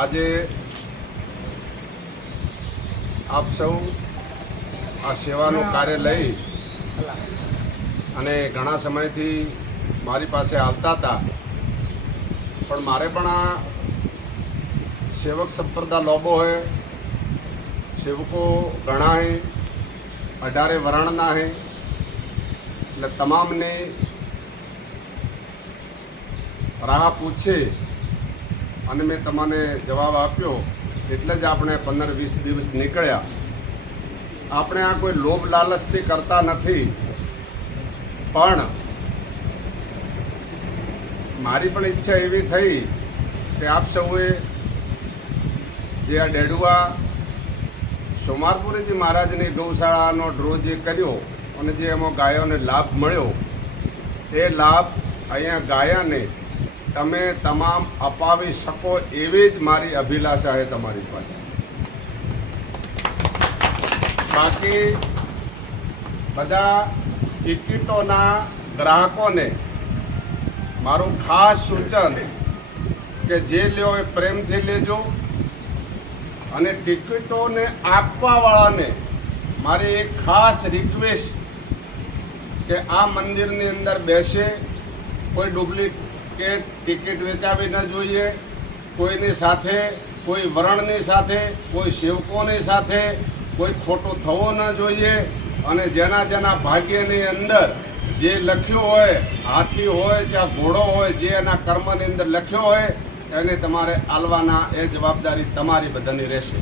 આજે આપ સૌ આ સેવાનું કાર્ય લઈ અને ઘણા સમયથી મારી પાસે આવતા હતા, પણ મારે પણ આ સેવક સંપ્રદાય લોબો હોય, સેવકો ઘણા હે, 18 વરણના હે, એટલે તમામને રાહ પૂછે અને મેં તમને જવાબ આપ્યો. એટલે જ આપણે 15-20 દિવસ નીકળ્યા. આપણે આ કોઈ લોભ લાલચથી કરતા નથી, પણ મારી પણ ઈચ્છા એવી થઈ કે આપ સૌએ જે આ ડેડુઆ સોમારપુરીજી મહારાજની ગૌશાળાનો ડ્રો જે કર્યો અને જે એમાં ગાયોને લાભ મળ્યો, એ લાભ અહીંયા ગાયાને તમે તમામ અપાવી શકો એવી જ મારી અભિલાષા છે તમારી પાસે. બાકી બધા ટિકિટોના ગ્રાહકોને મારું ખાસ સૂચન કે જે લ્યો એ પ્રેમથી લેજો, અને ટિકિટોને આપવાવાળાને મારી એક ખાસ રિક્વેસ્ટ કે આ મંદિરની અંદર બેસે કોઈ ડુપ્લિકેટ ટિકિટ વેચાવી ન જોઈએ. કોઈની સાથે, કોઈ વરણની સાથે, કોઈ સેવકોની સાથે કોઈ ખોટું થવો ન જોઈએ. અને જેના જેના ભાગ્યની અંદર જે લખ્યું હોય, હાથી હોય કે ઘોડો હોય, જે એના કર્મની અંદર લખ્યો હોય એને તમારે આલવાના, એ જવાબદારી તમારી બધાની રહેશે.